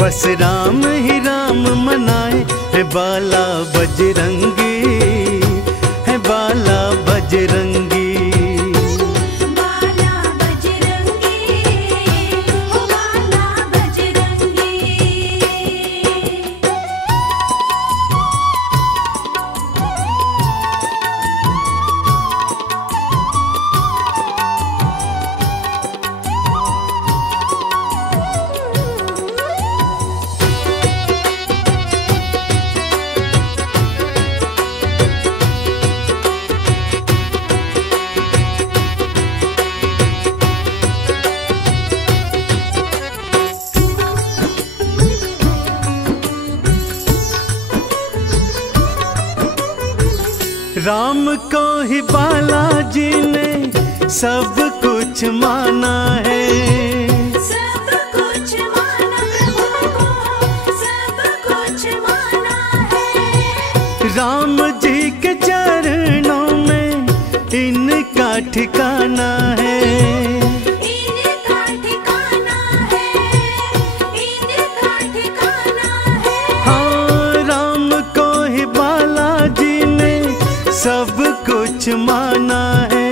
बस राम ही राम मनाए, है बाला बजरंगी, है बाला बजरंगी। बाला बजरंगी, ओ बाला बजरंगी। राम को ही बालाजी ने सब कुछ माना है, सब कुछ माना प्रभु को, सब कुछ माना है। राम जी के चरणों में इनका ठिकाना है। इनका ठिकाना है, इनका ठिकाना है। हाँ राम को ही बालाजी ने सब कुछ माना है।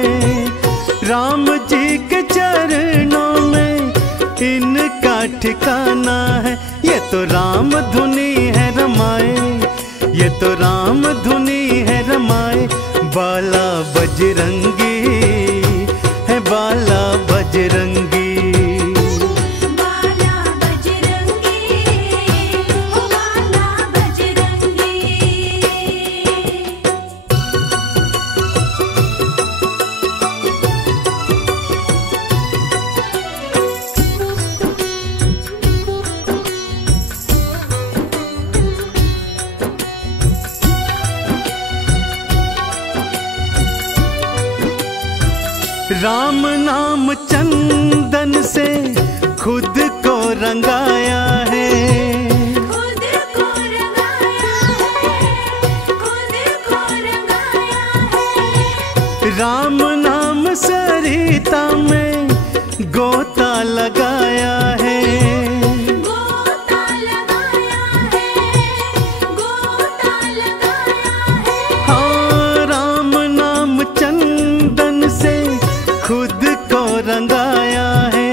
राम जी के चरणों में इनका ठिकाना है। ये तो राम धुनी है रमाए, ये तो राम धुनी है रमाए, बाला बजरंगी, है बाला बजरंगी। बाला बजरंगी, ओ बाला बजरंगी। राम नाम चंदन से खुद को रंगाया है, खुद को रंगाया है, खुद को रंगाया है। राम नाम सरिता में गोता लगाया है। गोता लगाया है, गोता लगाया है। हाँ राम नाम चंदन से खुद को रंगाया है।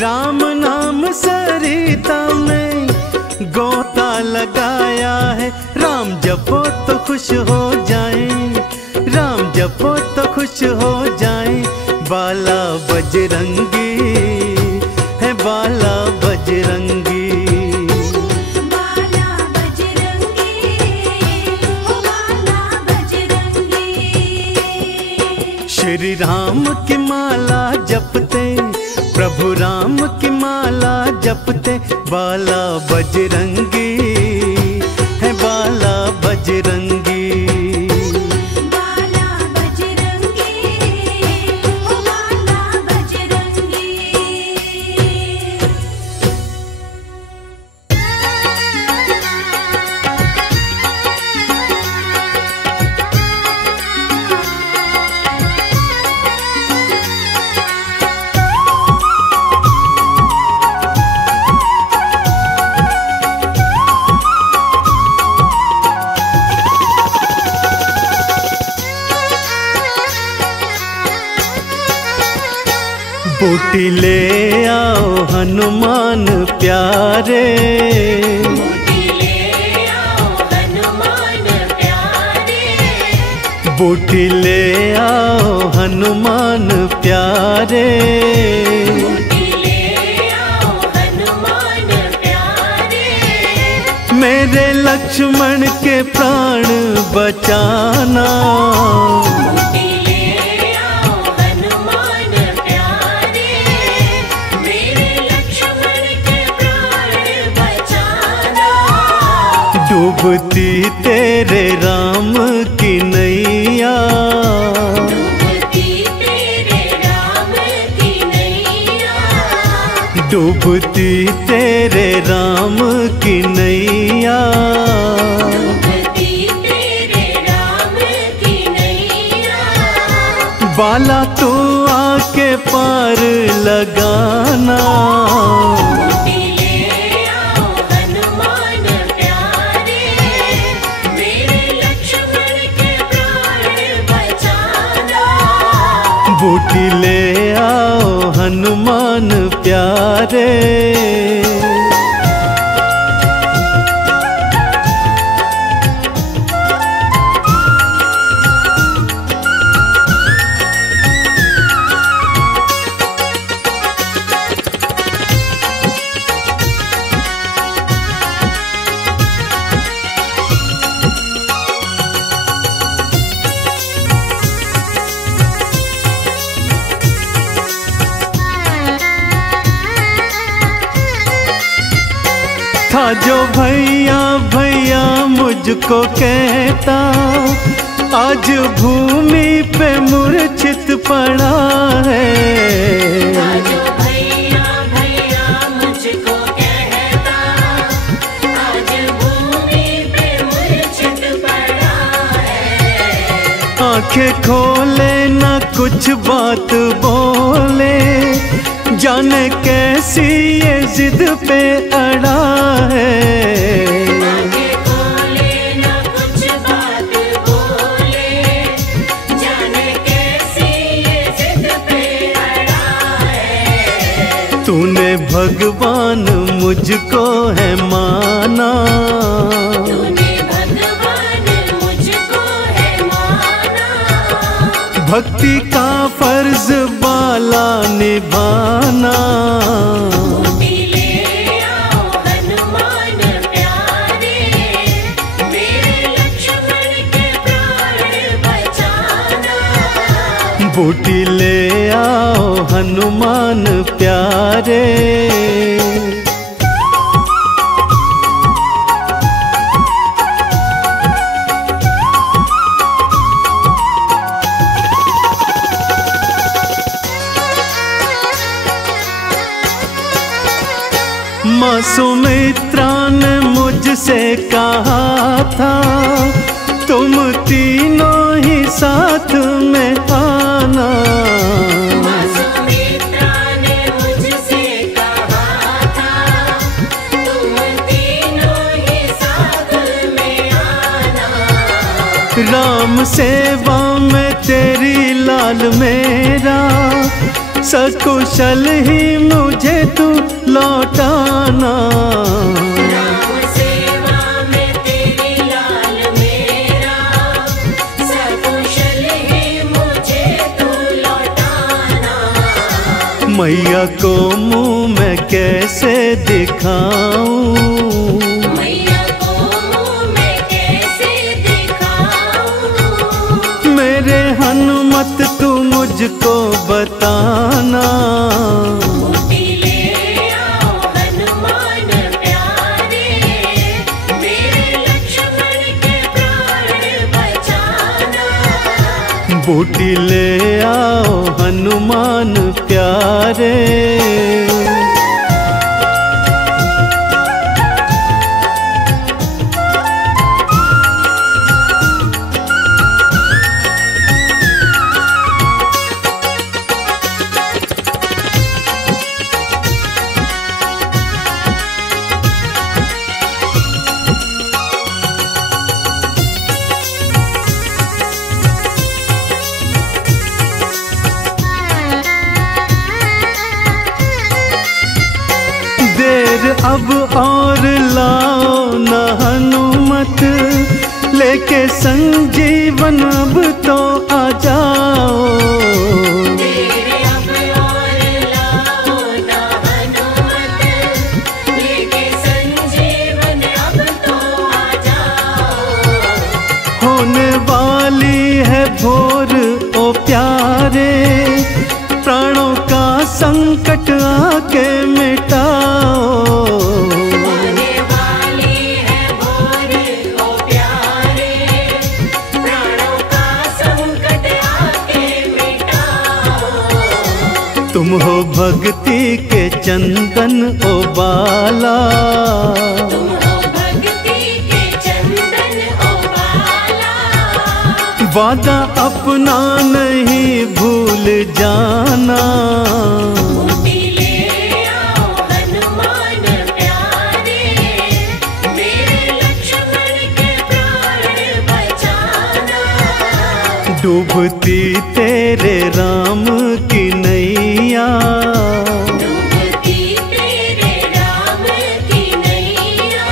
राम नाम सरिता में गोता लगाया है। राम जपो तो खुश हो जाए, राम जपो तो खुश हो जाए, बाला बजरंगी, है बाला बजरंगी। बाला बजरंगी, ओ बाला बजरंगी। श्री राम की माला जपते, प्रभु राम की माला जपते, बाला बजरंगी, है बाला बजरंगी। बाला बजरंगी, ओ बाला बजरंगी। बूटी ले आओ हनुमान प्यारे, बूटी ले आओ हनुमान प्यारे, बूटी ले आओ हनुमान प्यारे, बूटी ले आओ हनुमान प्यारे, मेरे लक्ष्मण के प्राण बचाना। बूटी ले आओ हनुमान प्यारे, मेरे लक्ष्मण के प्राण बचाना। डूबती तेरे राम की नैया, डूबती तेरे राम की नैया, डूबती तेरे राम की नैया, डूबती तेरे राम की नैया। बाला तू आके पार लगाना। बूटी ले आओ हनुमान प्यारे, मेरे लक्ष्मण के प्राण बचाना। बूटी ले आओ हनुमान प्यारे। था जो भैया भैया मुझको कहता, आज भूमि पे मूर्छित पड़ा है। आज भैया भैया मुझको कहता, आज भूमि पे मूर्छित पड़ा है। आंखें खोले न कुछ बात बोले, जाने कैसी ये जिद पे अड़ा है। आंखें खोले न कुछ बात बोले, जाने कैसी ये जिद पे अड़ा है। तूने भगवान मुझको है माना, तूने भगवान मुझको है माना। भक्ति का फर्ज बाला निभाना। बूटी ले आओ हनुमान प्यारे, मेरे लक्ष्मण के प्राण बचाना। बूटी ले आओ हनुमान प्यारे। माँ सुमित्रा ने मुझसे कहा था, तुम तीनों ही साथ में आना। माँ सुमित्रा ने मुझसे कहा था, तुम तीनों ही साथ में आना। राम सेवा में तेरी लाल मेरा, सकुशल ही मुझे तू लौटाना। राम सेवा में तेरी लाल मेरा, सकुशल ही मुझे तू लौटाना। मैया को मुँह मैं कैसे दिखाऊं, मैया को मुँह मैं कैसे दिखाऊं। मेरे हनुमत तू मुझको बताना। बूटी ले आओ हनुमान प्यारे, मेरे लक्ष्मण के प्राण बचाना। बूटी ले आओ हनुमान प्यारे। अब और लाओ न हनुमत, लेके संजीवन अब तो आ जाओ। मेरे अब और लाओ ना हनुमत, लेके संजीवन अब तो आ जाओ। होने वाली है भोर ओ प्यारे, प्राणों का संकट आके मिटाओ। होने वाली है भोर ओ प्यारे, प्राणों का संकट आके मिटाओ। तुम हो भक्ति के चंदन ओ बाला, तुम हो भक्ति के चंदन ओ बाला। वादा अपना नहीं भूल जाना। बूटी ले आओ हनुमान प्यारे, मेरे लक्ष्मण के प्राण बचाना। डूबती तेरे राम की नैया, डूबती तेरे राम की नैया।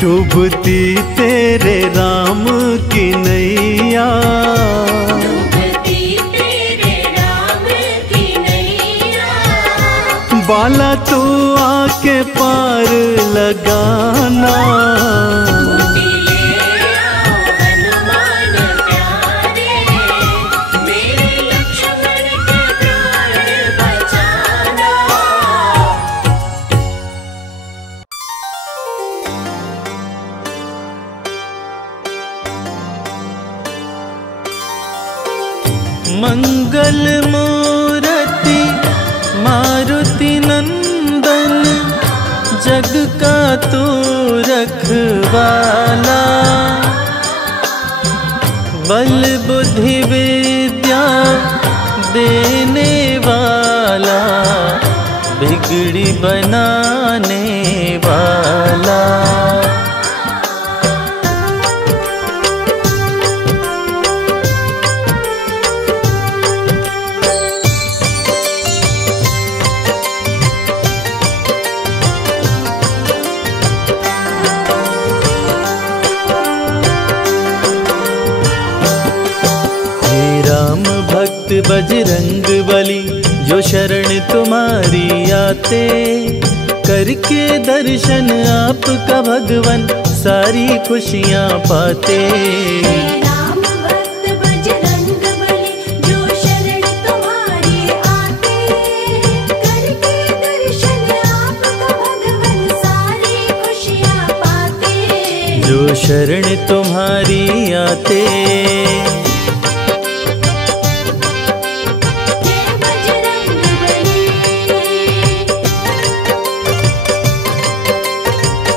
डूबती तेरे राम की नैया। डूबती तेरे राम की नैया। बाला तू आके पार लगाना। बूटी ले आओ हनुमान प्यारे, मेरे लक्ष्मण के प्राण बचाना। मंगल मूर्ति मारुति नंदन, जग का तू रखवाला। बल बुद्धि विद्या देने वाला, बिगड़ी बनाने वाला। राम भक्त बजरंग बली, जो शरण तुम्हारी आते, करके दर्शन आपका भगवन सारी खुशियाँ पाते। राम भक्त बजरंग बली, जो शरण तुम्हारी आते, करके दर्शन आपका भगवन सारी खुशियाँ पाते। जो शरण तुम्हारी आते। जय बजरंग बली,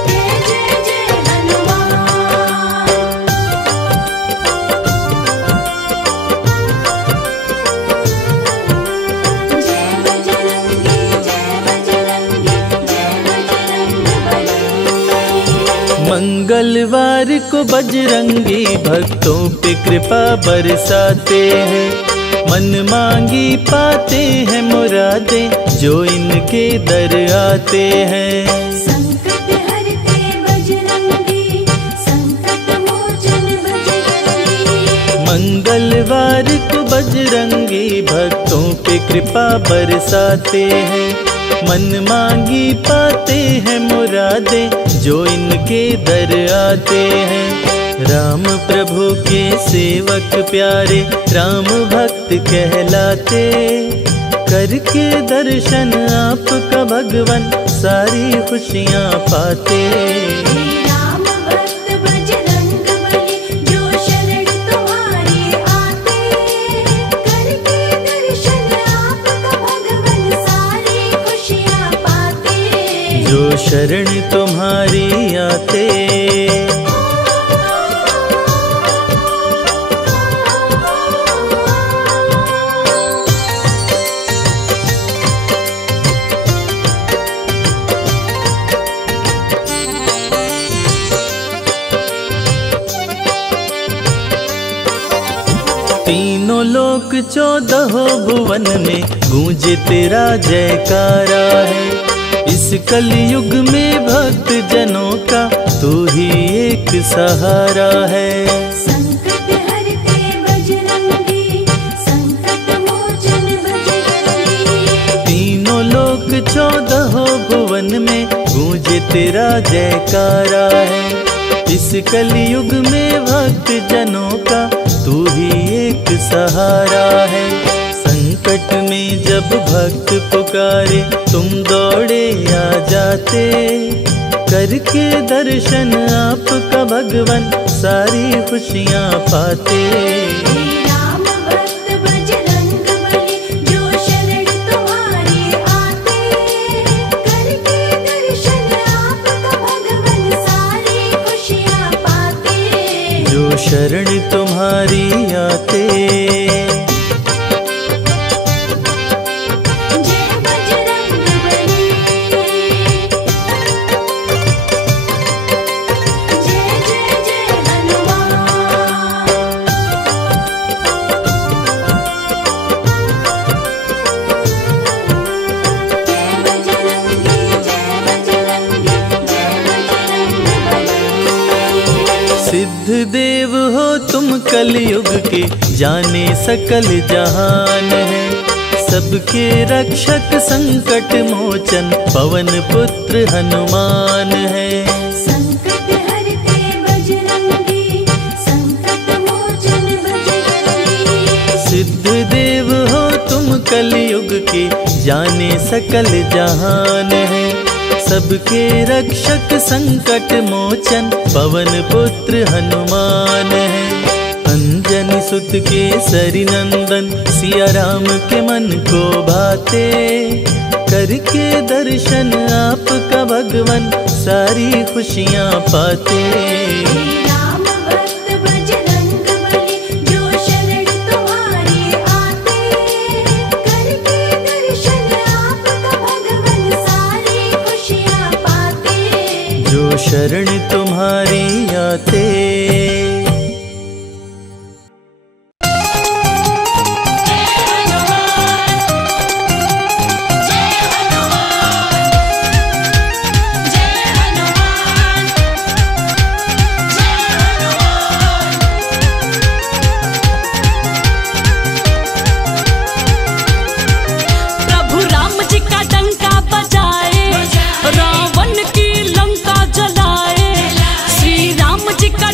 जय जय जय हनुमान। जय बजरंगी, जय बजरंगी, जय बजरंग बली। मंगलवार को बजरंगी भक्तों पे कृपा बरसाते हैं, मन मांगी पाते हैं मुरादें जो इनके दर आते हैं। संकट हरते बजरंगी, संकट मोचन बजरंगी। मंगलवार को बजरंगी भक्तों पे कृपा बरसाते हैं, मन मांगी पाते हैं मुरादें जो इनके दर आते हैं। राम प्रभु के सेवक प्यारे, राम भक्त कहलाते, करके दर्शन आपका भगवन सारी खुशियाँ पाते। राम भक्त बजरंग बली, जो शरण तुम्हारी आते, करके दर्शन आपका भगवन सारी खुशियाँ पाते। जो शरण तुम्हारी आते। तीनों लोक 14 भुवन में गूंजे तेरा जयकारा है। इस कलयुग में भक्त जनों का तू ही एक सहारा है। संकट हरते बजरंगी, संकट मोचन बजरंगी। तीनों लोक 14 भुवन में गूंजे तेरा जयकारा है। इस कलयुग में भक्त जनों का तू ही एक सहारा है। संकट में जब भक्त पुकारे तुम दौड़े आ जाते, करके दर्शन आपका भगवन सारी खुशियाँ पाते। राम भक्त बजरंग बली, जो शरण तुम्हारे आते, करके दर्शन आपका भगवन सारी खुशियाँ पाते। जो शरण तुम्हारी आते। जय बजरंग बली, जय जय जय हनुमान। जय बजरंगी, जय बजरंगी, जय बजरंग बली। सिद्ध देव हो तुम कलयुग के, जाने सकल जहान है। सबके रक्षक संकट मोचन पवन पुत्र हनुमान है। संकट हरते बजरंगी, संकट मोचन बजरंगी। सिद्ध देव हो तुम कलयुग के, जाने सकल जहान है। सबके रक्षक संकट मोचन पवन पुत्र हनुमान है। अंजनी सुत केसरी नंदन सिया राम के मन को भाते, करके दर्शन आपका भगवन सारी खुशियाँ पाते। राम भक्त बजरंग बली, जो शरण तुम्हारे आते, करके दर्शन आपका भगवन सारी खुशियाँ पाते। जो शरण तुम्हारी आते। प्रभु राम जी का डंका बजाए, रावण की लंका जलाए। श्री राम जी का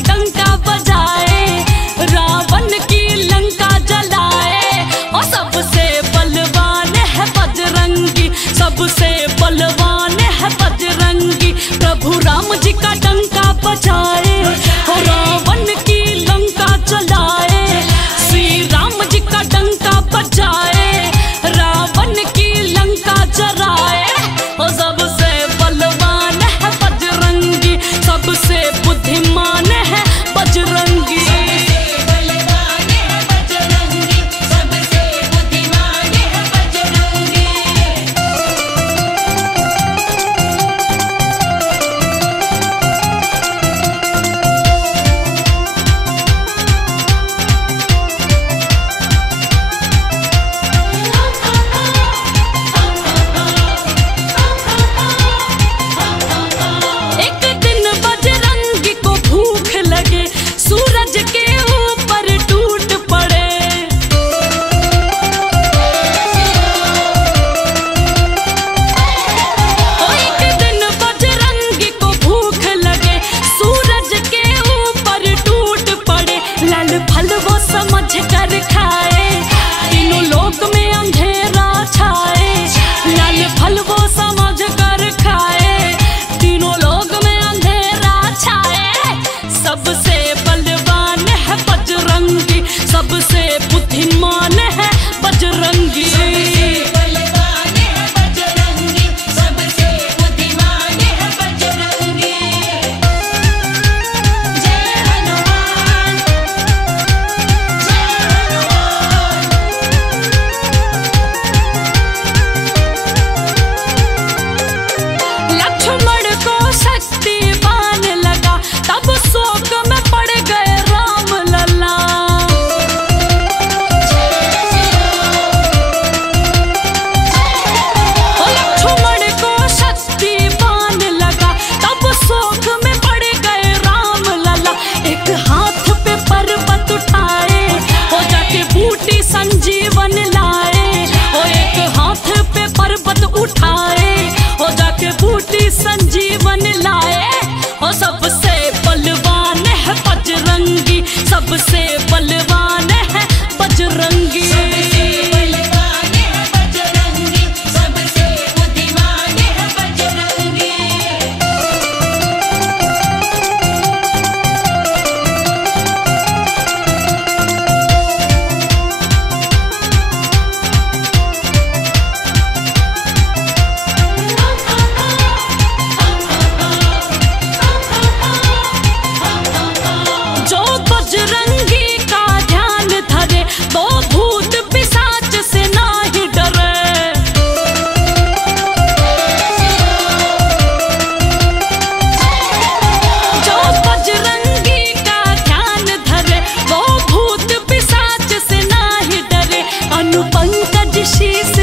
भानु पंकज शीस